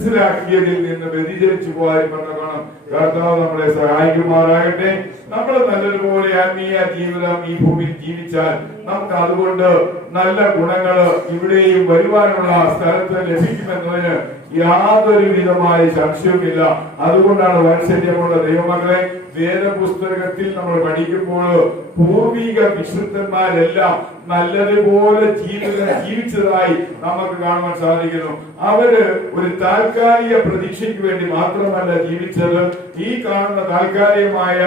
മനസ്സിലാക്കിയതിൽ നിന്ന് വ്യതിചരിച്ചു പോകാതിരിക്കണം. കർത്താവ് നമ്മളെ സഹായിക്കുമാറാകട്ടെ. നമ്മൾ നല്ലതുപോലെ ആത്മീയ ജീവിതം ഈ ഭൂമിയിൽ ജീവിച്ചാൽ നമുക്ക് അതുകൊണ്ട് നല്ല ഗുണങ്ങള് ഇവിടെയും വരുവാനുള്ള സ്ഥലത്ത് ലഭിക്കുമെന്നതിന് യാതൊരു വിധമായ സംശയവുമില്ല. അതുകൊണ്ടാണ് വാത്സല്യമുള്ള ദൈവമക്കളെ, വേദപുസ്തകത്തിൽ നമ്മൾ പഠിക്കുമ്പോൾ പൂർവിക വിശുദ്ധന്മാരെല്ലാം നല്ലതുപോലെ ജീവിച്ചതായി നമുക്ക് കാണുവാൻ സാധിക്കുന്നു. അവര് ഒരു താൽക്കാലിക പ്രതീക്ഷയ്ക്ക് വേണ്ടി മാത്രമല്ല ജീവിച്ചത്, ഈ കാണുന്ന താൽക്കാലികമായ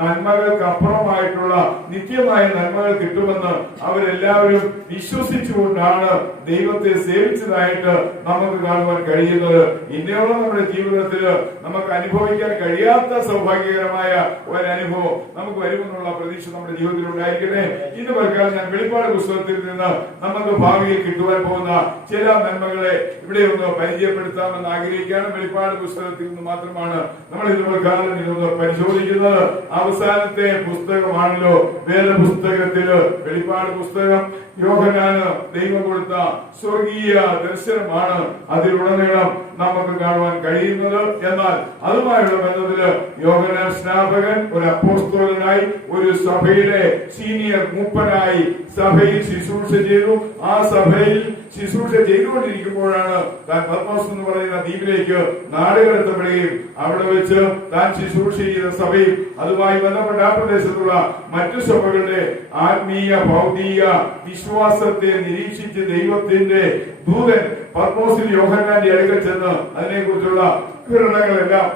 നന്മകൾക്ക് അപ്പുറമായിട്ടുള്ള നിത്യമായ നന്മകൾ കിട്ടുമെന്ന് അവരെല്ലാവരും വിശ്വസിച്ചുകൊണ്ടാണ് ദൈവത്തെ സേവിച്ചതായിട്ട് നമുക്ക് കാണുവാൻ കഴിയുന്നത്. ഇന്നയോളം നമ്മുടെ ജീവിതത്തിൽ നമുക്ക് അനുഭവിക്കാൻ കഴിയാത്ത സൗഭാഗ്യകരമായ ഒരനുഭവം നമുക്ക് വരുമെന്നുള്ള പ്രതീക്ഷ നമ്മുടെ ജീവിതത്തിൽ ഉണ്ടായിരിക്കട്ടെ. ഇന്ന് പലക്കാലം ഞാൻ വെളിപ്പാട് പുസ്തകത്തിൽ നിന്ന് നമുക്ക് ഭാവിയിൽ കിട്ടുവാൻ പോകുന്ന ചില നന്മകളെ ഇവിടെ ഒന്ന് പരിചയപ്പെടുത്താമെന്ന് ആഗ്രഹിക്കുകയാണ്. വെളിപ്പാട് പുസ്തകത്തിൽ നിന്ന് മാത്രമാണ് നമ്മൾ ഇന്ന് പലക്കാലം ഇതൊന്ന് പരിശോധിക്കുന്നത്. അവസാനത്തെ പുസ്തകമാണല്ലോ വേദപുസ്തകത്തില് വെളിപ്പാട് പുസ്തകം. യോഹന്നാന് ദൈവം കൊടുത്ത സ്വർഗീയ ദർശനമാണ് അതിലുടനീളം നമുക്ക് കാണുവാൻ കഴിയുന്നത്. എന്നാൽ അതുമായുള്ള ബന്ധത്തില് യോഹന്നാൻ സ്നാപകൻ ഒരു അപ്പോസ്തലനായി, ഒരു സഭയിലെ സീനിയർ മൂപ്പനായി സഭയിൽ ശുശ്രൂഷ ചെയ്തു. ആ സഭയിൽ ശുശ്രൂഷ ചെയ്തുകൊണ്ടിരിക്കുമ്പോഴാണ് താൻ പത്മോസ് എന്ന് പറയുന്ന ദ്വീപിലേക്ക് നാടുകടത്തപ്പെടുകയും അവിടെ വെച്ച് താൻ ശുശ്രൂഷ ചെയ്ത സഭയും അതുമായി ബന്ധപ്പെട്ട ആ പ്രദേശത്തുള്ള മറ്റു സഭകളുടെ ആത്മീയ ഭൗതിക വിശ്വാസത്തെ നിരീക്ഷിച്ച് ദൈവത്തിന്റെ ദൂതൻ പത്മോസിൽ യോഹന്നാന്റെ അടുക്കൽ ചെന്ന് അതിനെക്കുറിച്ചുള്ള വിവരണങ്ങളെല്ലാം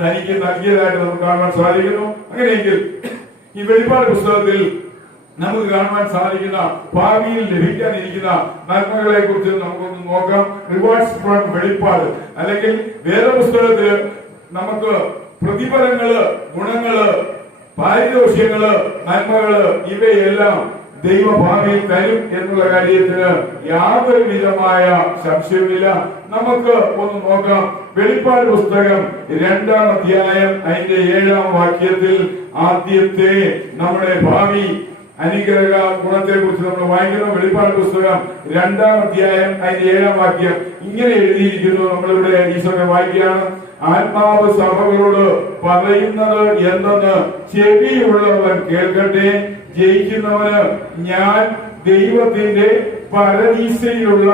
തനിക്ക് നൽകിയതായിട്ട് നമുക്ക് കാണുവാൻ സാധിക്കുന്നു. അങ്ങനെയെങ്കിൽ ഈ വെളിപ്പാട് പുസ്തകത്തിൽ നമുക്ക് കാണുവാൻ സാധിക്കുന്ന ഭാവിയിൽ ലഭിക്കാനിരിക്കുന്ന നന്മകളെ കുറിച്ച് നമുക്കൊന്ന് നോക്കാം. റിവാർഡ്സ് ഫ്രം വെളിപ്പാട്, അല്ലെങ്കിൽ വേദപുസ്തകത്തിൽ നമുക്ക് പ്രതിഫലങ്ങള്, ഗുണങ്ങള്, പാരിതോഷികങ്ങള്, നന്മകള് ഇവയെല്ലാം ദൈവഭാവിയിൽ തരും എന്നുള്ള കാര്യത്തിന് യാതൊരു വിധമായ സംശയമില്ല. നമുക്ക് ഒന്ന് നോക്കാം. വെളിപ്പാട് പുസ്തകം 2-ാം അധ്യായം അതിന്റെ 7-ാം വാക്യത്തിൽ ആദ്യത്തെ നമ്മുടെ ഭാവി അനുഗ്രഹ ഗുണത്തെ കുറിച്ച് നമ്മൾ വായിക്കുന്നു. വെളിപ്പാട് പുസ്തകം 2-ാം അധ്യായം അതിന്റെ 7-ാം വാക്യം ഇങ്ങനെ എഴുതിയിരിക്കുന്നു. നമ്മളിവിടെ ഈ സമയം വായിക്കുകയാണ്. ആത്മാവ് സഭകളോട് പറയുന്നത് എന്തെന്ന് ചെവിയുള്ളവൻ കേൾക്കട്ടെ. ജയിക്കുന്നവന് ഞാൻ ദൈവത്തിന്റെ പരദീസയിലുള്ള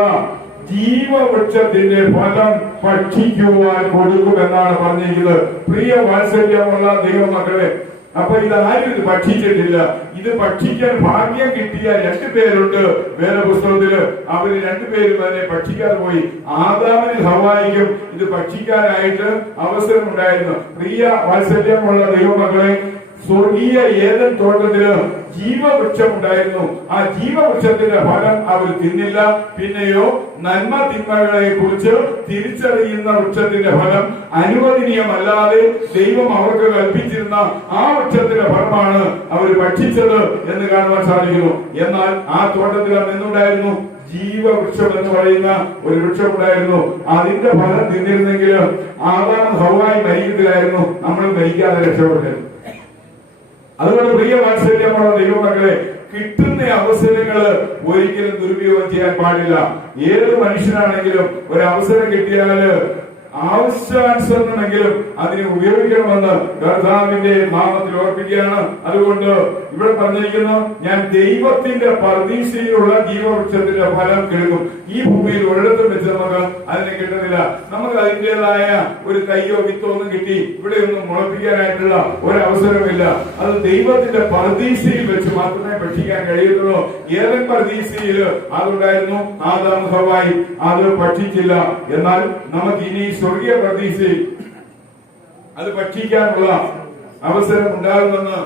ജീവവൃക്ഷത്തിന്റെ ഫലം ഭക്ഷിക്കുവാൻ കൊടുക്കുമെന്നാണ് പറഞ്ഞിരിക്കുന്നത്. പ്രിയ വാത്സല്യമുള്ള ദൈവമക്കളെ, അപ്പൊ ഇത് ആരും ഇത് ഭക്ഷിച്ചിട്ടില്ല. ഇത് ഭക്ഷിക്കാൻ ഭാഗ്യം കിട്ടിയ 2 പേരുണ്ട് വേദപുസ്തകത്തില്. അവര് 2 പേരും അതിനെ ഭക്ഷിക്കാതെ പോയി. ആദാമിനും ഹവ്വായിക്കും ഇത് ഭക്ഷിക്കാനായിട്ട് അവസരമുണ്ടായിരുന്നു. പ്രിയ വാത്സല്യമുള്ള ദൈവമക്കളെ, സ്വർഗീയ ഏദൻ തോട്ടത്തില് ജീവവൃക്ഷം ഉണ്ടായിരുന്നു. ആ ജീവവൃക്ഷത്തിന്റെ ഫലം അവർ തിന്നില്ല. പിന്നെയോ നന്മ തിന്മകളെ കുറിച്ച് തിരിച്ചറിയുന്ന വൃക്ഷത്തിന്റെ ഫലം അനുവദനീയമല്ലാതെ ദൈവം അവർക്ക് കൽപ്പിച്ചിരുന്ന ആ വൃക്ഷത്തിന്റെ ഫലമാണ് അവർ ഭക്ഷിച്ചത് എന്ന് കാണുവാൻ സാധിക്കുന്നു. എന്നാൽ ആ തോട്ടത്തിൽ നിന്നുണ്ടായിരുന്നു ജീവവൃക്ഷം എന്ന് പറയുന്ന ഒരു വൃക്ഷം ഉണ്ടായിരുന്നു. അതിന്റെ ഫലം തിന്നിരുന്നെങ്കിൽ ആദാം ഹവ്വായി മരിക്കത്തിലായിരുന്നു, നമ്മൾ മരിക്കാതെ രക്ഷപ്പെട്ടത്. അതുകൊണ്ട് പ്രിയ വാത്സല്യമുള്ള ദൈവമക്കളെ, കിട്ടുന്ന അവസരങ്ങള് ഒരിക്കലും ദുരുപയോഗം ചെയ്യാൻ പാടില്ല. ഏത് മനുഷ്യനാണെങ്കിലും ഒരു അവസരം കിട്ടിയാല് ആവശ്യാനുസരണമെങ്കിലും അതിനെ ഉപയോഗിക്കണമെന്ന് കർത്താവിന്റെ നാമത്തിൽ ഓർപ്പിക്കുകയാണ്. അതുകൊണ്ട് ഇവിടെ പറഞ്ഞിരിക്കുന്നു, ഞാൻ ദൈവത്തിന്റെ പർദീസയിലുള്ള ജീവവൃക്ഷത്തിന്റെ ഫലം കേൾക്കും. ഈ ഭൂമിയിൽ ഒരിടത്തും വെച്ച് നമുക്ക് അതിനെ കിട്ടുന്നില്ല. നമുക്ക് അതിന്റേതായ ഒരു തയ്യോ വിത്തോ ഒന്നും കിട്ടി ഇവിടെ ഒന്നും മുളപ്പിക്കാനായിട്ടുള്ള ഒരവസരമില്ല. അത് ദൈവത്തിന്റെ പർദീസയിൽ വെച്ച് മാത്രമേ ഭക്ഷിക്കാൻ കഴിയത്തുള്ളൂ. ഏതൻ പർദീസയില് അതുണ്ടായിരുന്നു, ആദാം ഹവ്വായി അത് ഭക്ഷിച്ചില്ല. എന്നാൽ നമുക്ക് ഇനി സ്വർഗീയ പർദീസയിൽ അത് ഭക്ഷിക്കാനുള്ള അവസരം ഉണ്ടാകുമെന്ന്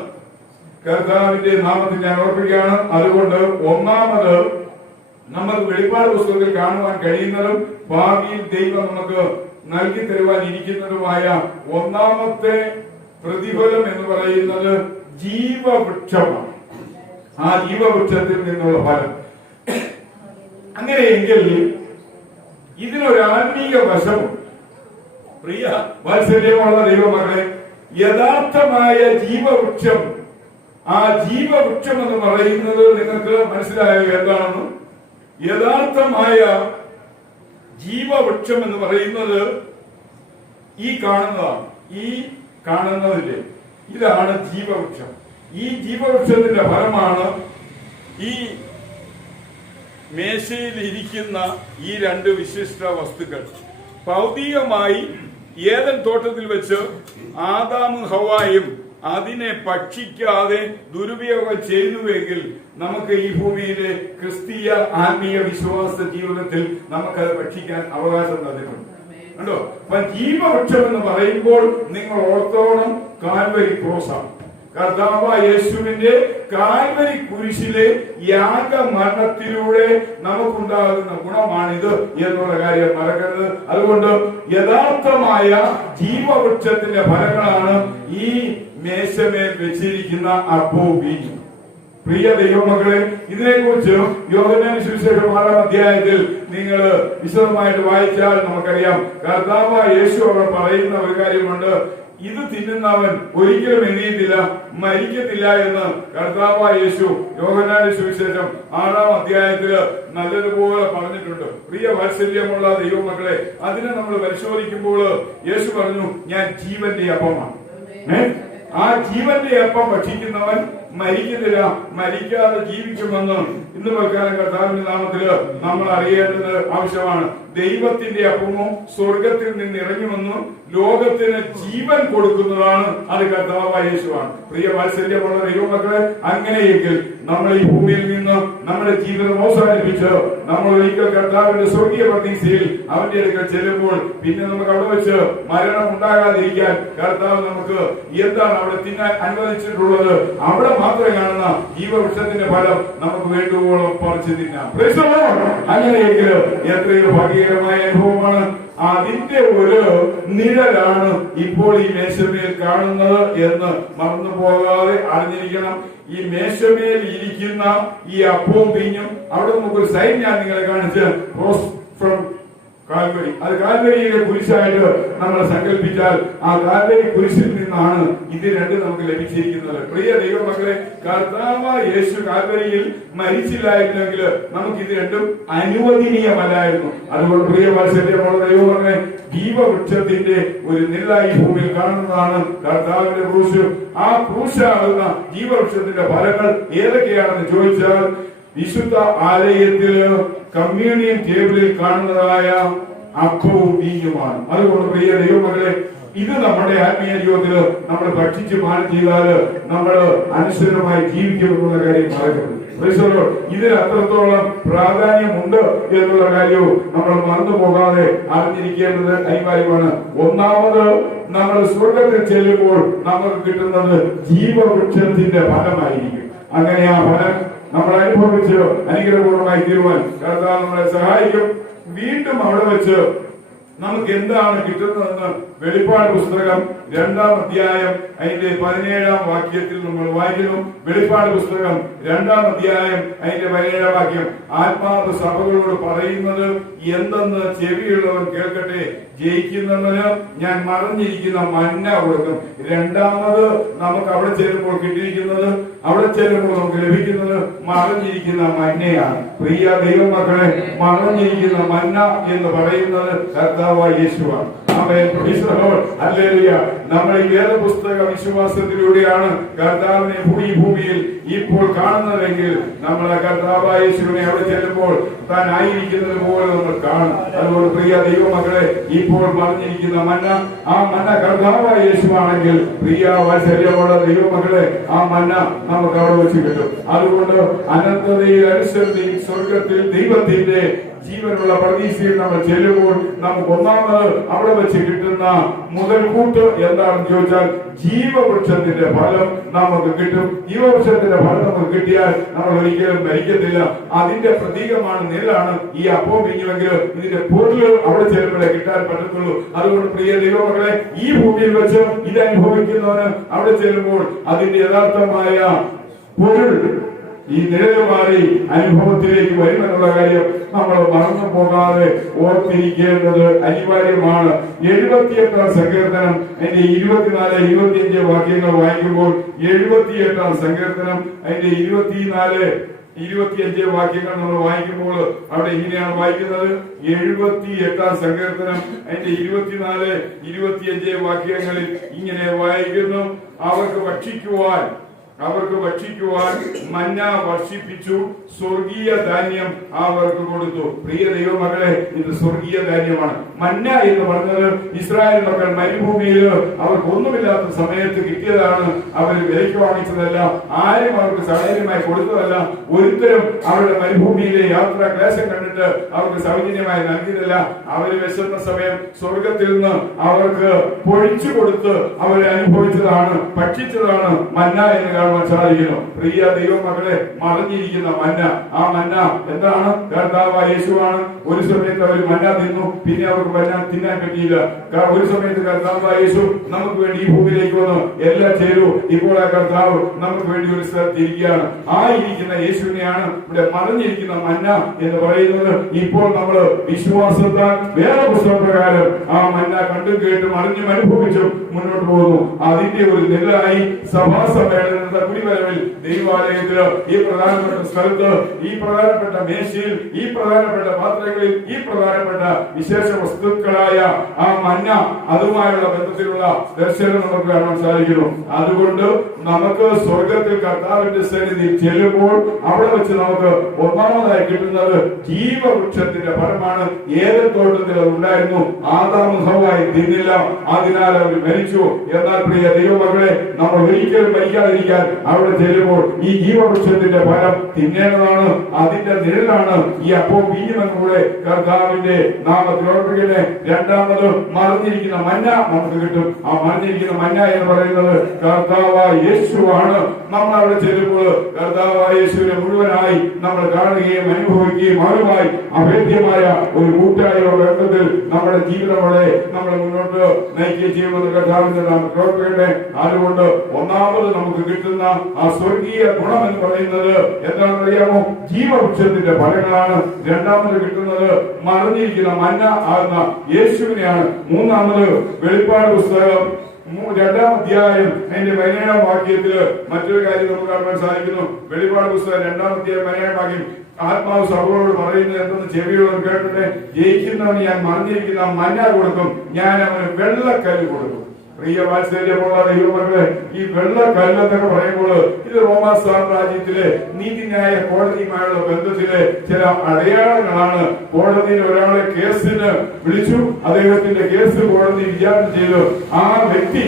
കർത്താവിന്റെ നാമത്തിൽ ഞാൻ ഓർപ്പിക്കുകയാണ്. അതുകൊണ്ട് ഒന്നാമത് നമുക്ക് വെളിപ്പാട് പുസ്തകത്തിൽ കാണുവാൻ കഴിയുന്നതും ഭാവിയിൽ ദൈവം നമുക്ക് നൽകി തരുവാൻ ഇരിക്കുന്നതുമായ ഒന്നാമത്തെ പ്രതിഫലം എന്ന് പറയുന്നത് ജീവവൃക്ഷമാണ്. ആ ജീവവൃക്ഷത്തിൽ നിന്നുള്ള ഫലം. അങ്ങനെയെങ്കിൽ ഇതിനൊരു ആത്മീക വശമുണ്ട്. പ്രിയ വാത്സല്യമുള്ള ദൈവമക്കളെ, യഥാർത്ഥമായ ജീവവൃക്ഷം, ആ ജീവവൃക്ഷം എന്ന് പറയുന്നത് നിങ്ങൾക്ക് മനസ്സിലായോ എന്താണെന്ന്? യഥാർത്ഥമായ ജീവവൃക്ഷം എന്ന് പറയുന്നത് ഈ കാണുന്നതാണ്. ഈ കാണുന്നതില്ലേ, ഇതാണ് ജീവവൃക്ഷം. ഈ ജീവവൃക്ഷത്തിന്റെ ഫലമാണ് ഈ മേശയിൽ ഇരിക്കുന്ന ഈ രണ്ട് വിശിഷ്ട വസ്തുക്കൾ. ഭൗതികമായി ഏദൻ തോട്ടത്തിൽ വെച്ച് ആദാമും ഹവ്വായും അതിനെ ഭക്ഷിക്കാതെ ദുരുപയോഗം ചെയ്തുവെങ്കിൽ നമുക്ക് ഈ ഭൂമിയിലെ ക്രിസ്തീയ ആത്മീയ വിശ്വാസ ജീവിതത്തിൽ നമുക്കത് ഭക്ഷിക്കാൻ അവകാശം തന്നിട്ടുണ്ട്. കണ്ടോ? അപ്പൊ ജീവവൃക്ഷം എന്ന് പറയുമ്പോൾ നിങ്ങൾ ഓർത്തോണം, കാൽവരി ക്രോസാണ്. കർത്താവായ യേശുവിന്റെ കാൽവരി കുരിശിലെ യാഗമരണത്തിലൂടെ നമുക്കുണ്ടാകുന്ന ഗുണമാണിത് എന്നുള്ള കാര്യം മറക്കരുത്. അതുകൊണ്ട് യഥാർത്ഥമായ ജീവവൃക്ഷത്തിന്റെ ഫലങ്ങളാണ് ഈ മേശമേൽ വെച്ചിരിക്കുന്ന അപ്പവും വീഞ്ഞും. പ്രിയ ദൈവമക്കളെ, ഇതിനെക്കുറിച്ച് യോഹന്നാന്റെ സുവിശേഷം 6-ാം അധ്യായത്തിൽ നിങ്ങൾ വിശദമായിട്ട് വായിച്ചാൽ നമുക്കറിയാം. കർത്താവായ യേശു അവർ പറയുന്ന ഒരു കാര്യമുണ്ട്, ഇത് തിന്നുന്നവൻ ഒരിക്കലും എഴുതിയിട്ടില്ല, മരിക്കത്തില്ല എന്ന് കർത്താവായ യേശു യോഹന്നാന്റെ സുവിശേഷം 6-ാം അധ്യായത്തില് നല്ലതുപോലെ പറഞ്ഞിട്ടുണ്ട്. പ്രിയ വാത്സല്യമുള്ള ദൈവമക്കളെ, അതിനെ നമ്മൾ പരിശോധിക്കുമ്പോൾ യേശു പറഞ്ഞു, ഞാൻ ജീവന്റെ അപ്പമാണ്. ആ ജീവന്റെ അപ്പം ഭക്ഷിക്കുന്നവൻ മരിക്കുന്നില്ല, മരിക്കാതെ ജീവിക്കുമെന്ന് ഇന്ന് പ്രകാരം കർത്താവിന്റെ നാമത്തില് നമ്മൾ അറിയേണ്ടത് ആവശ്യമാണ്. ദൈവത്തിന്റെ അപ്പമോ സ്വർഗത്തിൽ നിന്ന് ഇറങ്ങുമെന്നും ലോകത്തിന് ജീവൻ കൊടുക്കുന്നതാണ് അത് കർത്താവായ യേശുവാണ്. പ്രിയ വാത്സല്യമുള്ള ദൈവമക്കളെ, അങ്ങനെയെങ്കിൽ നമ്മൾ ഈ ഭൂമിയിൽ നിന്ന് നമ്മുടെ ജീവിതം അവസാനിപ്പിച്ച് നമ്മൾ ഒരിക്കൽ കർത്താവിന്റെ സ്വർഗീയ പ്രതീക്ഷയിൽ അവന്റെ അടുക്കൽ ചെല്ലുമ്പോൾ പിന്നെ നമുക്ക് അവിടെ വെച്ച് മരണം ഉണ്ടാകാതിരിക്കാൻ കർത്താവ് നമുക്ക് എന്താണ് അവിടെ തിന്നാൻ അനുവദിച്ചിട്ടുള്ളത്, അവിടെ മാത്രമേ കാണുന്ന ജീവവൃക്ഷത്തിന്റെ ഫലം നമുക്ക് വേണ്ടുവോളം പറിച്ചു തിന്നാം. അങ്ങനെയെങ്കിൽ എത്രയോ ഭാഗ്യകരമായ അനുഭവമാണ്. അതിന്റെ ഒരു നിഴലാണ് ഇപ്പോൾ ഈ മേശമേൽ കാണുന്നത് എന്ന് മറന്നു പോകാതെ അറിഞ്ഞിരിക്കണം. ഈ മേശമേൽ ഇരിക്കുന്ന ഈ അപ്പവും വീഞ്ഞും, അവിടെ നമുക്കൊരു സൈൻ ഞാൻ നിങ്ങളെ കാണിച്ച് ക്രോസ് ഫ്രം കാൽവരി, അത് കാൽവരിയിലെ കുരിശായിട്ട് നമ്മൾ സങ്കല്പിച്ചാൽ ആ കാൽവരി കുരിശിൽ നിന്നാണ് ഇത് രണ്ടും നമുക്ക് ലഭിച്ചിരിക്കുന്നത്. പ്രിയ ദൈവമക്കളെ, കർത്താവായ യേശു കാൽവരിയിൽ മരിച്ചില്ലായിരുന്നെങ്കിൽ നമുക്ക് ഇത് രണ്ടും അനുവദനീയമല്ലായിരുന്നു. അതുകൊണ്ട് പ്രിയ വാത്സല്യമുള്ള ദൈവമക്കളെ, ജീവവൃക്ഷത്തിന്റെ ഒരു നെല്ലായി ഭൂമിയിൽ കാണുന്നതാണ് കർത്താവിന്റെ ക്രൂശ്. ആ ക്രൂശാകുന്ന ജീവവൃക്ഷത്തിന്റെ ഫലങ്ങൾ ഏതൊക്കെയാണെന്ന് ചോദിച്ചാൽ, വിശുദ്ധ ആലയത്തില് കമ്മ്യൂണിയൻ ടേബിളിൽ കാണുന്നതായ അപ്പവും വീഞ്ഞുമാണ്. അതുകൊണ്ട് പ്രിയ ദൈവമക്കളെ, ഇത് നമ്മുടെ ആത്മീയ ജീവിതത്തിൽ നമ്മൾ ഭക്ഷിച്ച് പാനം ചെയ്താൽ നമ്മൾ അനുസരണമായി ജീവിക്കുമെന്നുള്ള കാര്യം പറയുന്നത്. ഇതിന് അത്രത്തോളം പ്രാധാന്യമുണ്ട് എന്നുള്ള കാര്യവും നമ്മൾ മറന്നു പോകാതെ അറിഞ്ഞിരിക്കേണ്ടത് അനിവാര്യമാണ്. ഒന്നാമത്, നമ്മൾ സ്വർഗത്തിൽ ചെല്ലുമ്പോൾ നമുക്ക് കിട്ടുന്നത് ജീവവൃക്ഷത്തിന്റെ ഫലമായിരിക്കും. അങ്ങനെ ആ ഫലം നമ്മൾ അനുഭവിച്ച് അനുഗ്രഹപൂർവ്വമായി തീരുവാൻ കർത്താവ് നമ്മളെ സഹായിക്കും. വീണ്ടും അവിടെ വെച്ച് നമുക്ക് എന്താണ് കിട്ടുന്നതെന്ന് വെളിപ്പാട് പുസ്തകം 2-ാം അധ്യായം അതിന്റെ 17-ാം വാക്യത്തിൽ നമ്മൾ വായിക്കുന്നു. വെളിപ്പാട് പുസ്തകം 2-ാം അധ്യായം അതിന്റെ 17-ാം വാക്യം, ആത്മാവ് സഭകളോട് പറയുന്നത് എന്തെന്ന് ചെവിയുള്ളവൻ കേൾക്കട്ടെ, ജയിക്കുന്നവന് ഞാൻ മറഞ്ഞിരിക്കുന്ന മന്ന കൊടുക്കും. രണ്ടാമത് നമുക്ക് അവിടെ ചെല്ലുമ്പോൾ കിട്ടിയിരിക്കുന്നത്, അവിടെ ചെല്ലുമ്പോൾ നമുക്ക് ലഭിക്കുന്നത് മറഞ്ഞിരിക്കുന്ന മന്നയാണ്. പ്രിയ ദൈവമക്കളെ, മറഞ്ഞിരിക്കുന്ന മന്ന എന്ന് പറയുന്നത് കർത്താവായ യേശുവാണ്. നമ്മൾ ഈ വേദപുസ്തക വിശ്വാസത്തിലൂടെയാണ് കർത്താവിനെ ഈ ഭൂമിയിൽ ഇപ്പോൾ കാണുന്നതെങ്കിൽ നമ്മൾ കർത്താവായ യേശുവിനെ അവിടെ ചെല്ലുമ്പോൾ താൻ ആയിരിക്കുന്നത് പോലെ നമ്മൾ കാണും. അതുകൊണ്ട് പ്രിയ ദൈവമക്കളെ, ഇപ്പോൾ പറഞ്ഞിരിക്കുന്ന മന്ന, ആ മന്ന കർത്താവായ യേശുവാണെങ്കിൽ പ്രിയ വാത്സല്യമുള്ള ദൈവമക്കളെ, ആ മന്ന നമുക്ക് അവിടെ വെച്ച് കിട്ടും. അതുകൊണ്ട് അനന്തതയിൽ അനുസരിച്ച് സ്വർഗത്തിൽ ദൈവത്തിന്റെ ജീവനുള്ള പ്രതീക്ഷയിൽ നമ്മൾ ചെല്ലുമ്പോൾ നമുക്ക് ഒന്നാമത് അവിടെ വെച്ച് കിട്ടുന്ന മുതൽക്കൂട്ട് എന്താണെന്ന് ചോദിച്ചാൽ ജീവവൃക്ഷത്തിന്റെ ഫലം നമുക്ക് കിട്ടും. ജീവവൃക്ഷത്തിന്റെ ഫലം നമുക്ക് കിട്ടിയാൽ നമ്മൾ ഒരിക്കലും മരിക്കത്തില്ല. അതിന്റെ പ്രതീകമാണ്, നെല്ലാണ് ഈ അപ്പവും വീഞ്ഞുവെങ്കിലും ഇതിന്റെ പൊരുൾ അവിടെ ചെല്ലുമ്പോഴേ കിട്ടാൻ പറ്റത്തുള്ളൂ. അതുകൊണ്ട് പ്രിയ ദൈവമക്കളെ, ഈ ഭൂമിയിൽ വെച്ച് ഇത് അനുഭവിക്കുന്നവന് അവിടെ ചെല്ലുമ്പോൾ അതിന്റെ യഥാർത്ഥമായ പൊരുൾ ഈ നിഴല് മാറി അനുഭവത്തിലേക്ക് വരുമെന്നുള്ള കാര്യം നമ്മൾ മറന്നു പോകാതെ ഓർത്തിരിക്കേണ്ടത് അനിവാര്യമാണ്. 78-ാം സങ്കീർത്തനം അതിന്റെ 24-25 വാക്യങ്ങൾ വായിക്കുമ്പോൾ 78-ാം സങ്കീർത്തനം അതിന്റെ 24 25 വാക്യങ്ങൾ നമ്മൾ വായിക്കുമ്പോൾ അവിടെ ഇങ്ങനെയാണ് വായിക്കുന്നത്. 78-ാം സങ്കീർത്തനം അതിന്റെ 24, 25 വാക്യങ്ങളിൽ ഇങ്ങനെ വായിക്കുന്നു. അവർക്ക് ഭക്ഷിക്കുവാൻ മന്ന വർഷിപ്പിച്ചു, സ്വർഗീയ ധാന്യം അവർക്ക് കൊടുത്തു. പ്രിയ ദൈവമക്കളെ, ഇത് സ്വർഗീയ ധാന്യമാണ്. മന്ന എന്ന് പറഞ്ഞത് ഇസ്രായേൽ മക്കൾ മരുഭൂമിയിൽ അവർക്ക് ഒന്നുമില്ലാത്ത സമയത്ത് കിട്ടിയതാണ്. അവർ വിലയ്ക്ക് വാങ്ങിച്ചതല്ല, ആരും അവർക്ക് സൗജന്യമായി കൊടുത്തതല്ല. ഒരുത്തരും അവരുടെ മരുഭൂമിയിലെ യാത്രാ ക്ലേശം കണ്ടിട്ട് അവർക്ക് സൗജന്യമായി നൽകിയതല്ല. അവർ വിശന്ന സമയം സ്വർഗത്തിൽ നിന്ന് അവർക്ക് പൊഴിച്ചു കൊടുത്ത് അവരെ അനുഭവിച്ചതാണ്, ഭക്ഷിച്ചതാണ് മന്ന എന്ന് കാണുവാൻ സാധിക്കുന്നു. പ്രിയ ദൈവമക്കളെ, മറിഞ്ഞിരിക്കുന്ന മന്ന, ആ മന്ന എന്താണ്? കർത്താവായ യേശുവാണ്. ഒരു സമയത്ത് അവർ മന്ന തിന്നു, പിന്നെ അവർക്ക് മന്ന തിന്നാൻ പറ്റിയില്ല. ഒരു സമയത്ത് കർത്താവായ യേശു നമുക്ക് വേണ്ടി ഈ ഭൂമിയിലേക്ക് വന്നു, എല്ലാം ചെയ്തു. ഇപ്പോൾ ആ കർത്താവ് നമുക്ക് വേണ്ടി ഒരു സ്ഥലത്ത് ഇരിക്കുകയാണ്. ആ ഇരിക്കുന്ന യേശുവിനെയാണ് ഇവിടെ മറിഞ്ഞിരിക്കുന്ന മന്ന എന്ന് പറയുന്നത്. ഇപ്പോൾ നമ്മൾ വിശ്വാസത്താൽ വേറെ പുസ്തകപ്രകാരം ആ മന്ന കണ്ടും കേട്ടും അറിഞ്ഞും അനുഭവിച്ചും മുന്നോട്ട് പോകുന്നു. അതിന്റെ ഒരു നിലയായി സഭാ സമ്മേളനത്തിന്റെ കുടിവരവിൽ ദൈവാലയത്തില് ഈ പ്രധാനപ്പെട്ട സ്ഥലത്ത്, ഈ പ്രധാനപ്പെട്ട മേശയിൽ, ഈ പ്രധാനപ്പെട്ട പാത്രങ്ങളിൽ, ഈ പ്രധാനപ്പെട്ട വിശേഷ വസ്തുക്കളായ ആ മന്ന, അതുമായുള്ള ബന്ധത്തിലുള്ള ദർശനം നമുക്ക് കാണാൻ സാധിക്കുന്നു. അതുകൊണ്ട് നമുക്ക് സ്വർഗത്തിൽ കർത്താവിന്റെ സന്നിധിയിൽ ചെല്ലുമ്പോൾ അവിടെ വെച്ച് നമുക്ക് ഒന്നാമതായി കിട്ടുന്നത് ജീവവൃക്ഷത്തിന്റെ ഫലമാണ്. ഏത് തോട്ടത്തിൽ അത് ഉണ്ടായിരുന്നു, ആദാമും ഹവ്വായും തിന്നില്ല, അതിനാൽ അവർ മരിച്ചു. എന്നാൽ പ്രിയ ദൈവമക്കളെ, നമ്മൾ ഒരിക്കലും മരിക്കാതിരിക്കാൻ അവിടെ ചെല്ലുമ്പോൾ ഈ ജീവവൃക്ഷത്തിന്റെ ഫലം തിന്നേണ്ടതാണ്. അതിന്റെ നിഴലാണ് ഈ അപ്പവും വീഞ്ഞും കൂടെ കർത്താവിന്റെ നാമത്തിൽ ഓർപ്പിക്കണേ. രണ്ടാമത് മറിഞ്ഞിരിക്കുന്ന മന്ന നമുക്ക് കിട്ടും. ആ മറിഞ്ഞിരിക്കുന്ന മന്ന എന്ന് പറയുന്നത് കർത്താവായ യേശുവാണ്. നമ്മൾ അവിടെ ചെല്ലുമ്പോൾ കർത്താവായ യേശുവിനെ മുഴുവനായി നമ്മൾ കാണുകയും അനുഭവിക്കുകയും അവരുമായി അഭേദ്യമായ ഒരു കൂട്ടായ്മ ബന്ധത്തിൽ നമ്മുടെ ജീവിതങ്ങളെ നമ്മൾ മുന്നോട്ട് നയിക്കുകയും ചെയ്യുമെന്ന് കർത്താവിന്റെ നാമത്തിൽ ഓർപ്പിക്കട്ടെ. അതുകൊണ്ട് ഒന്നാമത് നമുക്ക് കിട്ടുന്ന ആ സ്വർഗീയ ഗുണം എന്ന് പറയുന്നത് എന്താണെന്ന് അറിയാമോ? ജീവവൃക്ഷത്തിന്റെ ഫലങ്ങളാണ്. രണ്ടാമത് കിട്ടുന്നത് മറിഞ്ഞിരിക്കുന്ന മന്ന ആകുന്ന യേശുവിനെയാണ്. മൂന്നാമത് വെളിപ്പാട് പുസ്തകം 2-ാം അധ്യായം അതിന്റെ 17-ാം വാക്യത്തില് മറ്റൊരു കാര്യം നമുക്ക് കാണാൻ സാധിക്കുന്നു. വെളിപ്പാട് പുസ്തകം 2-ാം അധ്യായം 17-ാം വാക്യം, ആത്മാവ് സഭയോട് പറയുന്നത് എന്തെന്ന് ചെവിയോട് കേട്ടിട്ട്, ജയിക്കുന്നവന് ഞാൻ മറിഞ്ഞിരിക്കുന്ന മന്ന കൊടുക്കും, ഞാൻ അവന് വെള്ളക്കല്ല് കൊടുക്കും. പ്രിയ വാത്സല്യമുള്ള ദൈവമക്കളെ, ഈ വെള്ളക്കല്ലെന്നൊക്കെ പറയുമ്പോൾ ഇത് റോമാ സാമ്രാജ്യത്തിലെ നീതിന്യായ കോടതിയുമായുള്ള ബന്ധത്തിലെ ചില അടയാളങ്ങളാണ്. കോടതിയിൽ ഒരാളെ കേസിന് വിളിച്ചു, അദ്ദേഹത്തിന്റെ കേസ് കോടതി വിചാരണ ചെയ്തു. ആ വ്യക്തി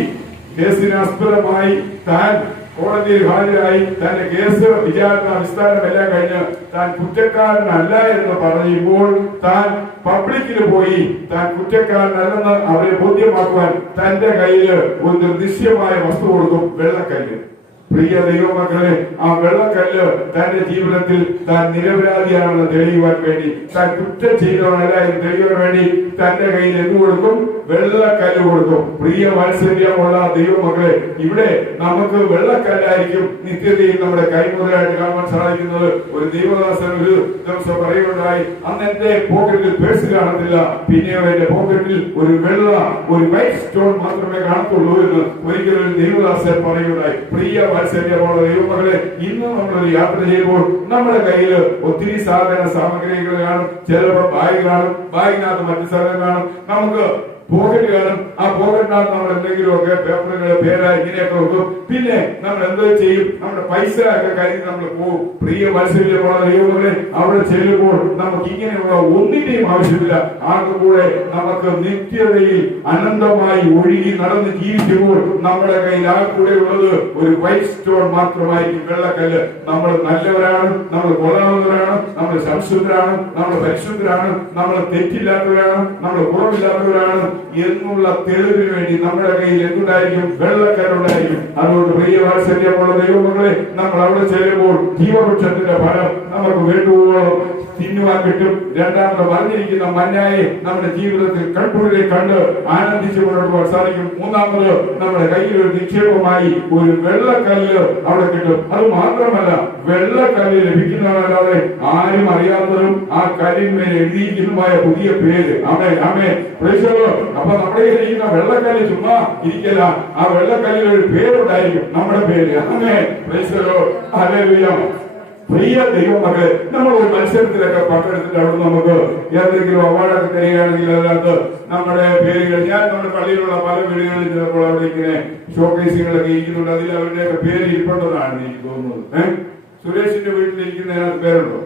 കേസിന് ആസ്പദമായി താൻ കോടതിയിൽ ഹാജരായി തന്റെ കേസ് വിചാരണ വിസ്താരമെല്ലാം കഴിഞ്ഞ് താൻ കുറ്റക്കാരനല്ല എന്ന് പറയുമ്പോൾ താൻ പബ്ലിക്കിൽ പോയി താൻ കുറ്റക്കാരനല്ലെന്ന് അവരെ ബോധ്യമാക്കുവാൻ തന്റെ കയ്യിൽ ഒരു ദൃശ്യമായ വസ്തു കൊടുക്കും, വെള്ളക്കല്ല്. പ്രിയ ദൈവമക്കളെ, ആ വെള്ളക്കല്ല് തന്റെ ജീവിതത്തിൽ താൻ നിരപരാധിയാണെന്ന് തെളിയുവാൻ വേണ്ടി, താൻ കുറ്റം ചെയ്തവനല്ല എന്ന് തെളിയുവാൻ വേണ്ടി തന്റെ കയ്യിൽ എന്ത് കൊടുക്കും? വെള്ളക്കല്ല് കൊടുക്കും. പ്രിയ വാത്സല്യമുള്ള ദൈവമക്കളെ, ഇവിടെ നമുക്ക് വെള്ളക്കല്ലായിരിക്കും നിത്യതയിൽ നമ്മുടെ കൈമുതലായിട്ട് കാണാൻ സാധിക്കുന്നത്. ഒരു ദൈവദാസൻ ഒരു ദിവസം പറയുകയുണ്ടായി, അന്ന് എന്റെ പോക്കറ്റിൽ പേഴ്സ് കാണത്തില്ല, പിന്നെയോ എന്റെ പോക്കറ്റിൽ ഒരു വൈറ്റ് സ്റ്റോൺ മാത്രമേ കാണത്തുള്ളൂ എന്ന് ഒരിക്കലും ഒരു ദൈവദാസൻ പറയുകയുണ്ടായി. പ്രിയ വാത്സല്യമുള്ള ദൈവമക്കളെ, ഇന്ന് നമ്മളൊരു യാത്ര ചെയ്യുമ്പോൾ നമ്മുടെ കയ്യിൽ ഒത്തിരി സാധന സാമഗ്രികൾ കാണും. ചിലപ്പോൾ ബാഗ് കാണും, ബാഗിനകത്ത് മറ്റു സാധനം കാണും. നമുക്ക് പോക്കറ്റ് കാണും. ആ പോക്കറ്റിനകത്ത് നമ്മൾ എന്തെങ്കിലുമൊക്കെ പേപ്പറുകൾ, പേര ഇങ്ങനെയൊക്കെ വെക്കും. പിന്നെ നമ്മൾ എന്തോ ചെയ്യും? നമ്മുടെ പൈസ ഒക്കെ കരുതി നമ്മൾ പോകും. പ്രിയ വാത്സല്യമുള്ള ദൈവമക്കളെ, അവിടെ ചെല്ലുമ്പോൾ നമുക്ക് ഇങ്ങനെയുള്ള ഒന്നിന്റെയും ആവശ്യമില്ല. ആർക്കും കൂടെ നമുക്ക് നിത്യതയിൽ അനന്തമായി ഒഴുകി നടന്ന് ജീവിക്കുമ്പോൾ നമ്മുടെ കയ്യിൽ ആ കൂടെ ഉള്ളത് ഒരു വൈറ്റ് സ്റ്റോൺ മാത്രമായിരിക്കും, വെള്ളക്കല്ല്. നമ്മൾ നല്ലവരാണ്, നമ്മൾ കൊള്ളാവുന്നവരാണ്, നമ്മൾ സംശുദ്ധരാണ്, നമ്മൾ പരിശുദ്ധരാണ്, നമ്മൾ തെറ്റില്ലാത്തവരാണ്, നമ്മൾ കുറവില്ലാത്തവരാണ് എന്നുള്ള തെളിവിന് വേണ്ടി നമ്മുടെ കയ്യിൽ എന്തുണ്ടായിരിക്കും? വെള്ളക്കല്ലുണ്ടായിരിക്കും. അതുകൊണ്ട് പ്രിയ വാത്സല്യമുള്ള ദൈവമക്കളെ, നമ്മൾ അവിടെ ചെല്ലുമ്പോൾ ജീവവൃക്ഷത്തിന്റെ ഫലം നമുക്ക് വേണ്ടുവോളം തിന്നുവാൻ കിട്ടും. രണ്ടാമത് മറിഞ്ഞിരിക്കുന്ന മന്നായെ നമ്മുടെ ജീവിതത്തിൽ കൺകുളിരെ കണ്ട് ആനന്ദിച്ചു കൊണ്ടുപോകാൻ സാധിക്കും. മൂന്നാമത് നമ്മുടെ കയ്യിൽ ഒരു നിക്ഷേപമായി ഒരു വെള്ളക്കല്ല് അവിടെ കിട്ടും. അത് മാത്രമല്ല, വെള്ളക്കല്ല് ലഭിക്കുന്നതല്ലാതെ ആരും അറിയാത്തതും ആ കല്ലിന്മേൽ എഴുതിയിരിക്കുന്നതുമായ പുതിയ പേര്. ആമേൻ, ആമേൻ, പ്രൈസ് ദി ലോർഡ്. അപ്പൊ നമ്മുടെ ഇരിക്കുന്ന വെള്ളക്കല്ല് ചുമ്മാ ഇരിക്കല, ആ വെള്ളക്കല്ലിൽ ഒരു പേരുണ്ടായിരിക്കും, നമ്മുടെ പേര്. ആമേൻ, പ്രൈസ് ദി ലോർഡ്, ഹല്ലേലൂയ. പ്രിയ ദൈവമക്കളെ, നമ്മൾ ഒരു മത്സരത്തിലൊക്കെ പങ്കെടുത്തിട്ട് അവിടെ നമുക്ക് എന്തെങ്കിലും അവാർഡൊക്കെ തരികയാണെങ്കിൽ അതിനകത്ത് നമ്മുടെ പേരുകൾ, ഞാൻ നമ്മുടെ പള്ളിയിലുള്ള പല വീടുകളിൽ ചിലപ്പോൾ അവിടെ ഇങ്ങനെ ഷോക്കേസുകളൊക്കെ ഇരിക്കുന്നുണ്ട്, അതിൽ അവരുടെയൊക്കെ പേര് ഇരിപ്പുണ്ടെന്നാണ് എനിക്ക് തോന്നുന്നത്. സുരേഷിന്റെ വീട്ടിലിരിക്കുന്നതിനകത്ത് പേരുണ്ടോ?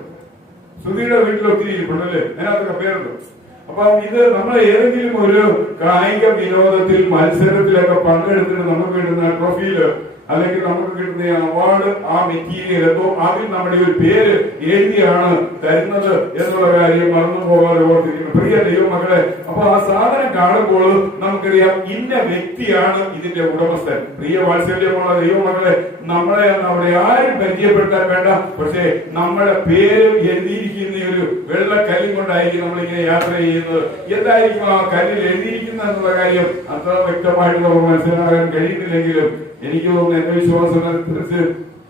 സുധീയുടെ വീട്ടിൽ ഒത്തിരി ഇരിപ്പുണ്ടല്ലേ, അതിനകത്തൊക്കെ പേരുണ്ടോ? അപ്പൊ ഇത് നമ്മൾ ഏതെങ്കിലും ഒരു കായിക വിനോദത്തിൽ മത്സരത്തിലൊക്കെ പങ്കെടുത്തിട്ട് നമുക്ക് കിട്ടുന്ന ട്രോഫിയില് അല്ലെങ്കിൽ നമുക്ക് കിട്ടുന്ന അവാർഡ്, ആ മെറ്റീരിയൽ എന്തോ അതിൽ നമ്മുടെ ഒരു പേര് എഴുതിയാണ് തരുന്നത് എന്നുള്ള കാര്യം മറന്നു പോകാതെ ഓർത്തിരിക്കുന്നു പ്രിയ ദൈവമക്കളെ. അപ്പൊ ആ സാധനം കാണുമ്പോൾ നമുക്കറിയാം ഇന്ന വ്യക്തിയാണ് ഇതിന്റെ ഉടമസ്ഥൻ. പ്രിയ വാത്സല്യമുള്ള ദൈവമക്കളെ, നമ്മളെ അവിടെ ആരും പരിചയപ്പെടുത്താൻ വേണ്ട, പക്ഷേ നമ്മുടെ പേര് എഴുതിയിരിക്കുന്ന ഒരു വെള്ളക്കല്ലും കൊണ്ടായിരിക്കും നമ്മളിങ്ങനെ യാത്ര ചെയ്യുന്നത്. എന്തായിരിക്കും ആ കല്ലിൽ എഴുതിയിരിക്കുന്നത് എന്നുള്ള കാര്യം അത്ര വ്യക്തമായിട്ട് നമുക്ക് മനസ്സിലാകാൻ കഴിയുന്നില്ലെങ്കിലും എനിക്ക് തോന്നുന്നു എന്റെ വിശ്വാസമനുസരിച്ച്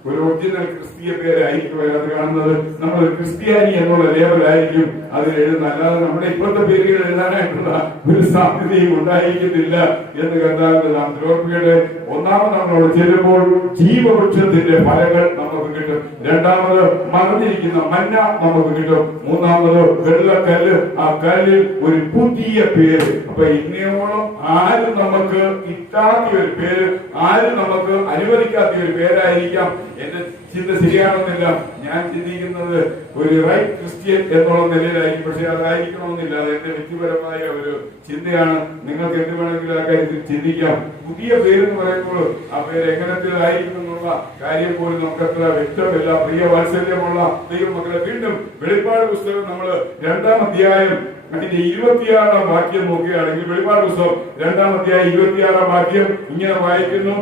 ഒരു ഒറിജിനൽ ക്രിസ്തീയ പേരായിരിക്കും അത് കാണുന്നത്. നമ്മൾ ക്രിസ്ത്യാനി എന്നുള്ള ലേബലായിരിക്കും അതിൽ എഴുതുന്നത്, അല്ലാതെ നമ്മുടെ ഇപ്പോഴത്തെ പേരുകൾ എഴുതാനായിട്ടുള്ള ഒരു സാധ്യതയും ഉണ്ടായിരിക്കുന്നില്ല എന്ന് കണ്ടാൽ നാം ദ്രോഹിയുടെ ഒന്നാമത് നമ്മളോട് ചെല്ലുമ്പോൾ ജീവവൃക്ഷത്തിന്റെ ഫലങ്ങൾ നമുക്ക് കിട്ടും, രണ്ടാമത് മറഞ്ഞിരിക്കുന്ന മന്ന നമുക്ക് കിട്ടും, മൂന്നാമത് വെള്ളക്കല്ല്, ആ കല്ലിൽ ഒരു പുതിയ പേര്. അപ്പൊ ഇന്നയോളം ആരും നമുക്ക് കിട്ടാത്ത ഒരു പേര്, ആരും നമുക്ക് അനുവദിക്കാത്ത ഒരു പേരായിരിക്കാം. എന്റെ ചിന്ത ശരിയാണെന്നില്ല, ഞാൻ ചിന്തിക്കുന്നത് ഒരു റൈറ്റ് ക്രിസ്ത്യൻ എന്നുള്ള നിലയിലായിരിക്കും, പക്ഷെ അതായിരിക്കണമെന്നില്ല. അത് എന്റെ വ്യക്തിപരമായ ഒരു ചിന്തയാണ്. നിങ്ങൾക്ക് എന്ത് വേണമെങ്കിലും ആ കാര്യത്തിൽ ചിന്തിക്കാം. പുതിയ പേരെന്ന് പറയുമ്പോൾ ആ പേര് എങ്ങനത്തിലായിരിക്കും എന്നുള്ള കാര്യം പോലും നമുക്ക് അത്ര വ്യക്തമില്ല. പ്രിയ വാത്സല്യമുള്ള ദൈവമക്കളെ, വീണ്ടും വെളിപ്പാട് പുസ്തകം നമ്മൾ 2-ാം അധ്യായം അതിന്റെ 26-ാം വാക്യം നോക്കുകയാണെങ്കിൽ, വെളിപ്പാട് പുസ്തകം 2-ാം അധ്യായം 26-ാം വാക്യം ഇങ്ങനെ വായിക്കുന്നു: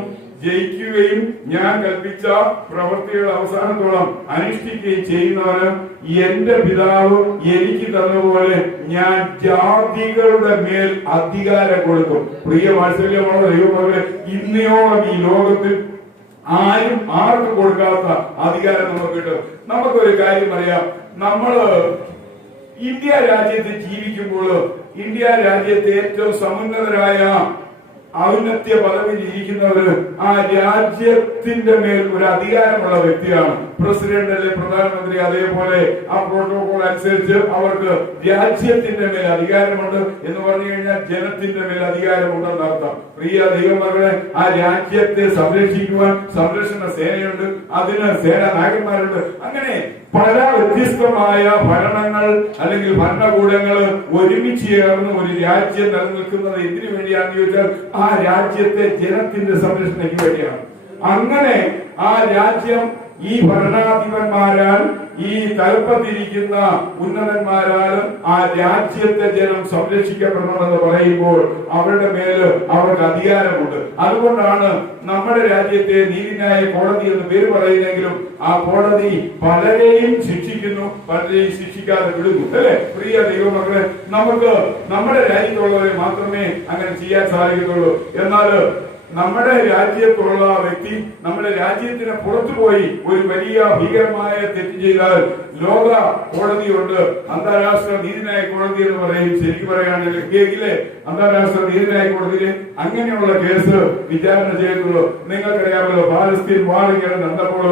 ജയിക്കുകയും ഞാൻ കൽപ്പിച്ച പ്രവൃത്തികൾ അവസാനത്തോളം അനുഷ്ഠിക്കുകയും ചെയ്യുന്നവന് എന്റെ പിതാവ് എനിക്ക് തന്നപോലെ ഞാൻ ജാതികളുടെ മേൽ അധികാരം കൊടുക്കും. പ്രിയ വാത്സല്യമുള്ള ദൈവമക്കളെ, ഇന്നയോളം ഈ ലോകത്തിൽ ആരും ആർക്കും കൊടുക്കാത്ത അധികാരം നമുക്ക് കിട്ടും. നമുക്കൊരു കാര്യം അറിയാം, നമ്മള് ഇന്ത്യ രാജ്യത്ത് ജീവിക്കുമ്പോൾ ഇന്ത്യ രാജ്യത്തെ ഏറ്റവും സമുന്നതരായ ഔന്നത്യ പദവിയിൽ ഇരിക്കുന്നവര് ആ രാജ്യത്തിന്റെ മേൽ ഒരു അധികാരമുള്ള വ്യക്തിയാണ്. പ്രസിഡന്റ് അല്ലെ പ്രധാനമന്ത്രി, അതേപോലെ ആ പ്രോട്ടോകോൾ അനുസരിച്ച് അവർക്ക് രാജ്യത്തിന്റെ മേൽ അധികാരമുണ്ട് എന്ന് പറഞ്ഞു കഴിഞ്ഞാൽ ജനത്തിന്റെ മേൽ അധികാരമുണ്ടെന്ന് അർത്ഥം. പ്രിയ ദൈവമക്കളെ, ആ രാജ്യത്തെ സംരക്ഷിക്കുവാൻ സംരക്ഷണ സേനയുണ്ട്, അതിന് സേനാ നായകന്മാരുണ്ട്. അങ്ങനെ പല വ്യത്യസ്തമായ ഭരണങ്ങൾ അല്ലെങ്കിൽ ഭരണകൂടങ്ങൾ ഒരുമിച്ച് ചേർന്ന് ഒരു രാജ്യം നിലനിൽക്കുന്നത് എന്തിനു വേണ്ടിയാണെന്ന് ചോദിച്ചാൽ ആ രാജ്യത്തെ ജനത്തിന്റെ സംരക്ഷണയ്ക്ക് വേണ്ടിയാണ്. അങ്ങനെ ആ രാജ്യം ഈ ഭരണാധിപന്മാരാൽ, ഈ തലപ്പത്തിരിക്കുന്ന ഉന്നതന്മാരാലും ആ രാജ്യത്തെ ജനം സംരക്ഷിക്കപ്പെടണമെന്ന് പറയുമ്പോൾ അവരുടെ മേല് അവർക്ക് അധികാരമുണ്ട്. അതുകൊണ്ടാണ് നമ്മുടെ രാജ്യത്തെ നീതിന്യായ കോടതി എന്ന് പേര് പറയുന്നെങ്കിലും ആ കോടതി പലരെയും ശിക്ഷിക്കുന്നു, പലരെയും ശിക്ഷിക്കാതെ വിടുന്നു, അല്ലെ? പ്രിയ ദൈവമക്കളെ, നമുക്ക് നമ്മുടെ രാജ്യത്തുള്ളവരെ മാത്രമേ അങ്ങനെ ചെയ്യാൻ സാധിക്കത്തുള്ളൂ. എന്നാൽ നമ്മുടെ രാജ്യത്തുള്ള വ്യക്തി നമ്മുടെ രാജ്യത്തിന് പുറത്തുപോയി ഒരു വലിയ ഭീകരമായ തെറ്റ് ചെയ്താൽ ലോക കോടതിയുണ്ട്, അന്താരാഷ്ട്ര നീതിന്യായ കോടതി എന്ന് പറയും. ശരിക്കും പറയുകയാണെങ്കിൽ ഹേഗിലെ അന്താരാഷ്ട്ര നീതിന്യായ കോടതിയിൽ അങ്ങനെയുള്ള കേസ് വിചാരണ ചെയ്തിട്ടുള്ളൂ. നിങ്ങൾക്കറിയാമല്ലോ, പാലസ്തീൻ വാർ ഇങ്ങനെ നടന്നപ്പോൾ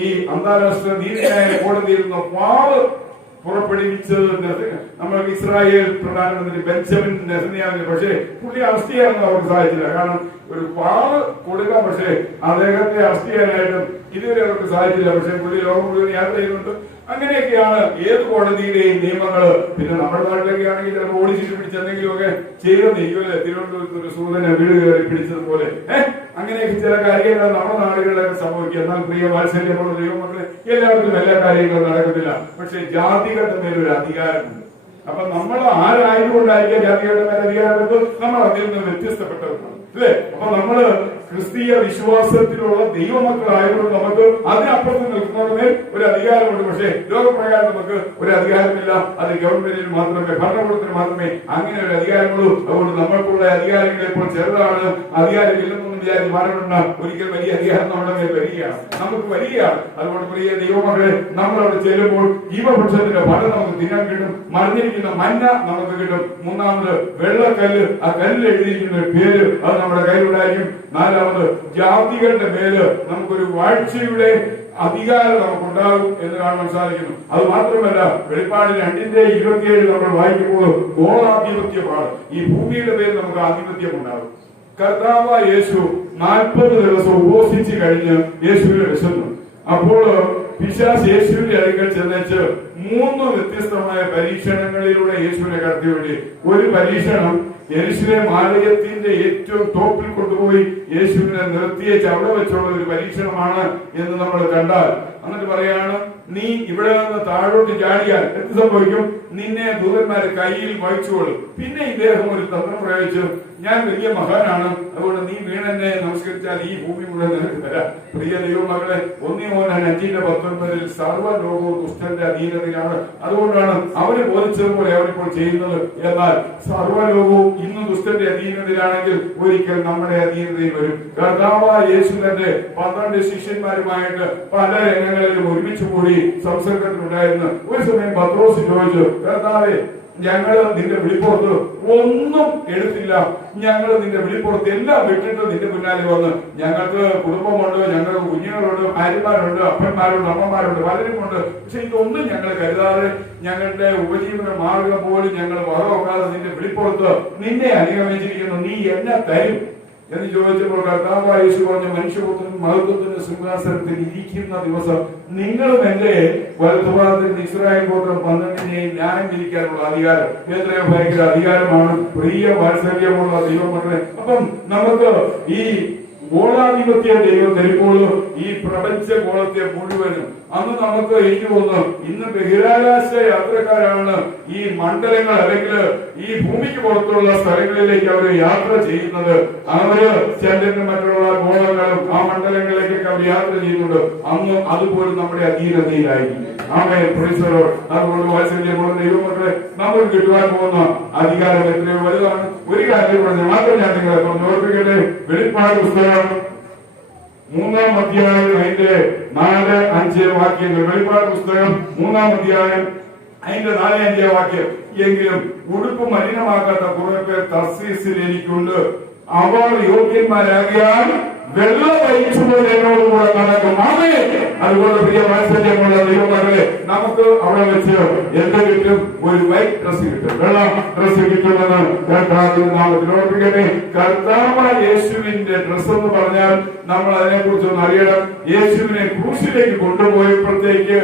ഈ അന്താരാഷ്ട്ര നീതിന്യായ കോടതിയിൽ നിന്ന് വാവ് പുറപ്പെടുവിച്ചത് നമ്മൾ ഇസ്രായേൽ പ്രധാനമന്ത്രി ബെഞ്ചമിൻ നെതന്യാഹു. പക്ഷേ പുള്ളി അറസ്റ്റ് ചെയ്യാനൊന്നും അവർക്ക് സാധിച്ചില്ല. കാരണം ഒരു പാവ് കൊടുക്കാം, പക്ഷേ അദ്ദേഹത്തെ അറസ്റ്റ് ചെയ്യാനായിട്ടും ഇതുവരെ അവർക്ക് സാധിച്ചില്ല. പക്ഷെ പുള്ളി ലോകം മുഴുവൻ യാത്ര ചെയ്യുന്നുണ്ട്. അങ്ങനെയൊക്കെയാണ് ഏത് കോടതിയുടെയും നിയമങ്ങള്. പിന്നെ നമ്മുടെ നാട്ടിലൊക്കെ ആണെങ്കിൽ ചിലപ്പോൾ ഓടിച്ചിട്ട് പിടിച്ച് എന്തെങ്കിലുമൊക്കെ ചെയ്തെന്നിരിക്കുമല്ലേ, തിരുവനന്തപുരത്ത് ഒരു സൂര്യനെ വീട് കയറി പിടിച്ചതുപോലെ. അങ്ങനെയൊക്കെ ചില കാര്യങ്ങൾ നമ്മുടെ നാടുകളിലൊക്കെ സംഭവിക്കും. എന്നാൽ പ്രിയ വാത്സല്യമുള്ള ദൈവമക്കളെ, എല്ലാവർക്കും എല്ലാ കാര്യങ്ങളും നടക്കത്തില്ല. പക്ഷെ ജാതികളുടെ മേലൊരു അധികാരമുണ്ട്. അപ്പൊ നമ്മൾ ആരായതുകൊണ്ടായിരിക്കും ജാതികളുടെ മേലെ അധികാരമുണ്ട്, നമ്മൾ അതിൽ നിന്ന് വ്യത്യസ്തപ്പെട്ടവരാണ്, അല്ലേ? അപ്പൊ നമ്മള് ക്രിസ്തീയ വിശ്വാസത്തിലുള്ള ദൈവമക്കളായതുകൊണ്ട് നമുക്ക് അതിനപ്പുറത്ത് നിൽക്കുന്നവരുടെ ഒരു അധികാരമുണ്ട്. പക്ഷേ ലോകപ്രകാരം നമുക്ക് ഒരു അധികാരമില്ല. അത് ഗവൺമെന്റിന് മാത്രമേ, ഭരണകൂടത്തിന് മാത്രമേ അങ്ങനെ ഒരു അധികാരമുള്ളൂ. അതുകൊണ്ട് നമ്മൾക്കുള്ള അധികാരങ്ങൾ ഇപ്പോൾ ചെറുതാണ്. അധികാരമില്ലെന്നൊന്നും വിചാരിച്ച് മാറണ്ട. ഒരിക്കൽ വലിയ അധികാരം നമ്മുടെ മേൽ വരികയാണ്, നമുക്ക് വരികയാണ്. അതുകൊണ്ട് പ്രിയ ദൈവമക്കളെ, നമ്മളവിടെ ചെല്ലുമ്പോൾ ജീവവൃക്ഷത്തിന്റെ ഫലം നമുക്ക് തിന്നാൻ കിട്ടും, മറിഞ്ഞിരിക്കുന്ന മന്ന നമുക്ക് കിട്ടും. മൂന്നാമത് വെള്ളക്കല്ല്, ആ കല്ലിൽ എഴുതിയിരിക്കുന്ന ഒരു പേര് അത് നമ്മുടെ കയ്യിലുണ്ടായിരിക്കും. നാലാമത് ജാതികളുടെ മേല് നമുക്കൊരു വാഴ്ചയുടെ അധികാരം നമുക്കുണ്ടാകും എന്ന് കാണാൻ സാധിക്കുന്നു. അത് മാത്രമല്ല, വെളിപ്പാട് 2:27 നമ്മൾ വായിക്കുമ്പോൾ ഗോളാധിപത്യമാണ്. ഈ ഭൂമിയുടെ പേരിൽ നമുക്ക് ആധിപത്യം ഉണ്ടാകും. കർത്താവ് യേശു 40 ദിവസം ഉപവസിച്ച് കഴിഞ്ഞ് യേശുവിനെ വിശന്നു. അപ്പോൾ പിശാച് യേശുവിന്റെ അടുക്കൽ ചെന്നേച്ച് 3 വ്യത്യസ്തമായ പരീക്ഷണങ്ങളിലൂടെ യേശുവിനെ കടത്തിവിടി. ഒരു പരീക്ഷണം യെരൂശലേം ആലയത്തിന്റെ ഏറ്റവും ടോപ്പിൽ കൊണ്ടുപോയി യേശുവിനെ നിർത്തിയേച്ച് അവിടെ വെച്ചുള്ള ഒരു പരീക്ഷണമാണ് എന്ന് നമ്മൾ കണ്ടാൽ, എന്നിട്ട് പറയാണ്, നീ ഇവിടെ നിന്ന് താഴോട്ട് ചാടിയാൽ എന്ത് സംഭവിക്കും? നിന്നെ ദൂതന്മാരെ കയ്യിൽ വഹിച്ചുകൊള്ളും. പിന്നെ ഇദ്ദേഹം ഒരു തന്ത്രം പ്രയോഗിച്ചു, ഞാൻ വലിയ മഹാനാണ്, അതുകൊണ്ട് നീ വീണെന്നെ നമസ്കരിച്ചാൽ ഈ ഭൂമി മുഴുവൻ നിനക്ക് തരാം. പ്രിയ ദൈവമകളെ, 1 യോഹന്നാൻ 5:19 സർവ്വലോകവും ദുഷ്ടന്റെ അധീനതയിലാണ്. അതുകൊണ്ടാണ് അവര് ബോധിച്ചതുപോലെ അവരിപ്പോൾ ചെയ്യുന്നത്. എന്നാൽ സർവ്വലോകവും ഇന്ന് ദുഷ്ടന്റെ അധീനതയിലാണെങ്കിൽ ഒരിക്കൽ നമ്മുടെ അധീനതയിൽ വരും. കർത്താവായ യേശു തന്റെ 12 ശിഷ്യന്മാരുമായിട്ട് പല രംഗങ്ങളിലും ഒരുമിച്ച് കൂടി സംസർഗത്തിലുണ്ടായിരുന്നു. ഒരു സമയം പത്രോസ് ചോദിച്ചു, കർത്താവേ, ഞങ്ങള് നിന്റെ വിളിപ്പുറത്ത് ഒന്നും എടുത്തില്ല, ഞങ്ങള് നിന്റെ വിളിപ്പുറത്ത് എല്ലാം വിട്ടിട്ട് നിന്റെ പിന്നാലെ വന്ന്, ഞങ്ങൾക്ക് കുടുംബമുണ്ട്, ഞങ്ങൾക്ക് കുഞ്ഞുങ്ങളുണ്ട്, ഭാര്യമാരുണ്ട്, അപ്പന്മാരുണ്ട്, അമ്മമാരുണ്ട്, പലരുമുണ്ട്, പക്ഷെ ഇതൊന്നും ഞങ്ങൾ കരുതാതെ ഞങ്ങളുടെ ഉപജീവന മാർഗം പോലും ഞങ്ങൾ വകവെക്കാതെ നിന്റെ വിളിപ്പുറത്ത് നിന്നെ അനുഗമിച്ചിരിക്കുന്നു, നീ എന്നെ തരും എന്ന് ചോദിച്ചപ്പോൾ കർത്താവായ യേശു പറഞ്ഞു, മനുഷ്യപുത്രൻ മഹത്വത്തിന്റെ സിംഹാസനത്തിൽ ഇരിക്കുന്ന ദിവസം നിങ്ങളും എന്റെ വലതുഭാഗത്തിൽ ഇസ്രായേൽ ഗോത്രം 12 ന്യായം വിധിക്കാനുള്ള അധികാരം. എത്രയോ ഭയങ്കര അധികാരമാണ് പ്രിയ വാത്സല്യമുള്ള ദൈവമക്കളെ. അപ്പം നമുക്ക് ഈ ഗോളാധിപത്യ ദൈവം തരുമ്പോൾ ഈ പ്രപഞ്ച ഗോളത്തെ മുഴുവനും അന്ന് നമുക്ക് എനിക്ക് തോന്നുന്നു ഇന്ന് ബഹിരാകാശ യാത്രക്കാരാണ് ഈ മണ്ഡലങ്ങൾ അല്ലെങ്കിൽ ഈ ഭൂമിക്ക് പുറത്തുള്ള സ്ഥലങ്ങളിലേക്ക് അവർ യാത്ര ചെയ്യുന്നത്. അവര് ചന്ദ്രനും മറ്റുള്ള ഗോളങ്ങളും ആ മണ്ഡലങ്ങളിലേക്കൊക്കെ അവർ യാത്ര ചെയ്യുന്നുണ്ട്. അന്ന് അതുപോലും നമ്മുടെ അധീനതയിലായിരിക്കും. ആമേൻ, പ്രൈസ് ദി ലോർഡ്. അതുകൊണ്ട് വാത്സല്യമുള്ള ദൈവമക്കളെ, നമ്മൾ കിട്ടുവാൻ പോകുന്ന അധികാരം എത്രയോ വലുതാണ്. ഒരു കാര്യം പറഞ്ഞു മാത്രം ഞാൻ നിങ്ങളെ ഓർപ്പിക്കട്ടെ. വെളിപ്പാട് പുസ്തകം 3-ാം അധ്യായം അതിന്റെ 4-5 വാക്യങ്ങൾ. വെളിപ്പാട് പുസ്തകം 3-ാം അധ്യായം അതിന്റെ 4-5 വാക്യം. എങ്കിലും ഉടുപ്പ് മലിനമാക്കാത്ത കുറെ പേർ തർസീസിൽ എനിക്കുണ്ട്, അവർ യോഗ്യന്മാരാകിയാൽ വെള്ള ധരിച്ചുകൊണ്ട് എന്നോടുകൂടെ നടക്കും. ആമേൻ. അതുകൊണ്ട് പ്രിയ വാത്സല്യമുള്ള ദൈവമക്കളെ, നമുക്ക് അവിടെ വെച്ച് എന്ത് കിട്ടും? ഒരു വൈറ്റ് ഡ്രസ് കിട്ടും, വെള്ള ഡ്രസ് കിട്ടുമെന്ന് കർത്താവിന്റെ നാമത്തിൽ ഓർപ്പിക്കട്ടെ. കർത്താവ് യേശുവിന്റെ ഡ്രസ് എന്ന് പറഞ്ഞാൽ നമ്മൾ അതിനെ കുറിച്ച് ഒന്ന് അറിയണം. യേശുവിനെ ക്രൂശിലേക്ക് കൊണ്ടുപോയപ്പോഴത്തേക്ക്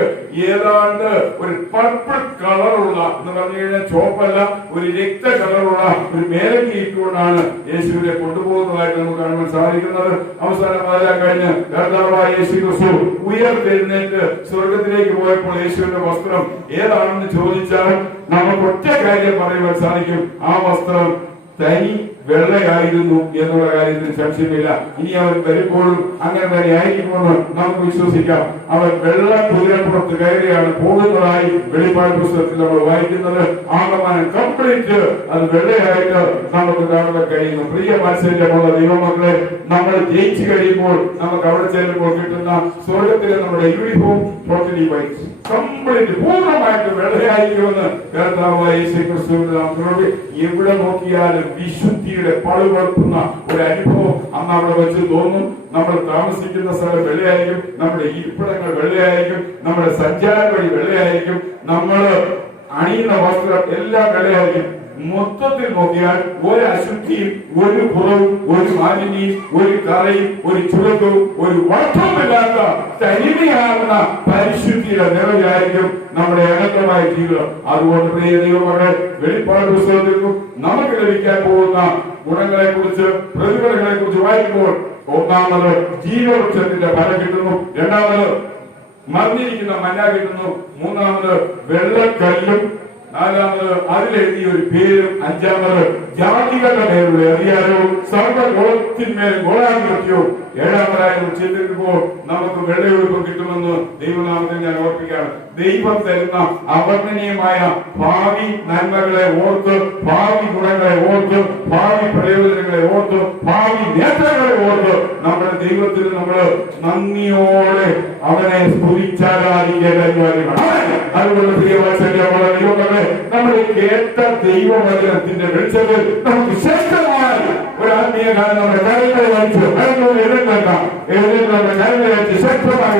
ഏതാണ്ട് ഒരു പർപ്പിൾ കളറുള്ള എന്ന് പറഞ്ഞു കഴിഞ്ഞാൽ ചുവപ്പല്ല, ഒരു രക്ത കളറുള്ള ഒരു മേലങ്കി ഇട്ടുകൊണ്ടാണ് യേശുവിനെ കൊണ്ടുപോകുന്നതായിട്ട് നമുക്ക് കാണുവാൻ സാധിക്കുന്നത്. അവസാനം അതെല്ലാം കഴിഞ്ഞ് കർത്താവായ യേശു ക്രിസ്തു ഉയർത്തെഴുന്നേറ്റ് സ്വർഗത്തിലേക്ക് പോയപ്പോൾ യേശുവിന്റെ വസ്ത്രം ഏതാണെന്ന് ചോദിച്ചാൽ നമുക്ക് ഒറ്റ കാര്യം പറയുവാൻ സാധിക്കും, ആ വസ്ത്രം തനി വെള്ളയായിരുന്നു എന്നുള്ള കാര്യത്തിൽ സംശയമില്ല. ഇനി അവൻ വരുമ്പോഴും അങ്ങനെ തന്നെ ആയിരിക്കുമെന്ന് നമുക്ക് വിശ്വസിക്കാം. അവൻ വെള്ള കുതിരപ്പുറത്ത് കയറിയാണ് പോകുന്നതായി വെളിപ്പാട് പുസ്തകത്തിൽ നമ്മൾ വായിക്കുന്നത്. ആകമാനം കംപ്ലീറ്റ് അത് വെള്ളയായിട്ട് നമുക്ക് കാണാൻ കഴിയുന്നു. പ്രിയ വാത്സല്യമുള്ള ദൈവമക്കളെ, നമ്മൾ ജയിച്ചു കഴിയുമ്പോൾ നമുക്ക് അവിടെ ചെല്ലുമ്പോൾ കിട്ടുന്ന സ്വർഗത്തിലെ നമ്മുടെ യൂണിഫോം ടോട്ടലി വൈറ്റ്, കംപ്ലീറ്റ് പൂർണ്ണമായിട്ട് വെള്ളയായിരിക്കുമെന്ന് കർത്താവായ യേശു ക്രിസ്തുവിന്റെ നാമത്തിൽ എവിടെ നോക്കിയാലും വിശുദ്ധിയുടെ പളുപൊളുത്തുന്ന ഒരു അനുഭവം അന്ന് അവിടെ വെച്ച് തോന്നും. നമ്മൾ താമസിക്കുന്ന സ്ഥലം വെള്ളയായിരിക്കും, നമ്മുടെ ഇരിപ്പിടങ്ങൾ വെള്ളയായിരിക്കും, നമ്മുടെ സഞ്ചാര വഴി വെള്ളയായിരിക്കും, നമ്മൾ അണിയുന്ന വസ്ത്രം എല്ലാം വെള്ളയായിരിക്കും. മൊത്തത്തിൽ നോക്കിയാൽ ഒരു അശുദ്ധിയും ഒരു കുറവും ഒരു മാലിന്യവും ഒരു കറയും ഒരു ചുവക്കവും ഒരു വട്ടവുമില്ലാത്ത തനിമയാർന്ന പരിശുദ്ധിയുടെ നിറവിലായിരിക്കും നമ്മുടെ അനന്തമായ ജീവിതം. അതുകൊണ്ട് പ്രിയ ദൈവമക്കളെ, വെളിപ്പാട് പുസ്തകത്തിൽ നിന്നും നമുക്ക് ലഭിക്കാൻ പോകുന്ന ഗുണങ്ങളെ കുറിച്ച് പ്രതിഫലങ്ങളെ കുറിച്ച് വായിക്കുമ്പോൾ ഒന്നാമത് ജീവവൃക്ഷത്തിന്റെ ഫലം കിട്ടുന്നു, രണ്ടാമത് മറിഞ്ഞിരിക്കുന്ന മന്ന കിട്ടുന്നു, മൂന്നാമത് വെള്ളക്കല്ലും, നാലാമത് അതിലെഴുതിയ ഒരു പേരും, അഞ്ചാമത് ജാതികളുടെ മേലുള്ള അധികാരവും സർവ്വഗോളത്തിന്മേൽ ഗോളാധിപത്യവും, ഏഴാമതായി ചെയ്തിരിക്കുമ്പോൾ നമുക്ക് വെള്ളയൊഴുപ്പം കിട്ടുമെന്ന് ദൈവനാമത്തിൽ ഞാൻ ഓർപ്പിക്കുകയാണ്. ദൈവം തരുന്ന അവർണ്ണനീയമായ ഭാവി നന്മകളെ ഓർത്ത്, ഭാവി ഗുണങ്ങളെ ഓർത്ത്, ഭാവി പ്രയോജനങ്ങളെ ഓർത്ത്, ഭാവി നേട്ടങ്ങളെ ഓർത്ത് നമ്മുടെ ദൈവത്തിന് നമ്മൾ നന്ദിയോടെ അവനെ സ്തുതിച്ചാലായിരിക്കാൻ കഴിയുവാനാണ്. അതുകൊണ്ട് പ്രിയവാത്സല്യമുള്ള ദൈവമക്കളെ, നമ്മൾ കേട്ട ദൈവവചനത്തിന്റെ വെളിച്ചത്തിൽ നമുക്ക് ശ്രേഷ്ഠമായ ഒരു ആത്മീയ കാലം നമ്മുടെ കാര്യങ്ങളെ വായിച്ചു എഴുന്നേൽക്കാം, നമ്മുടെ കാര്യങ്ങളെ ശ്രേഷ്ഠമായ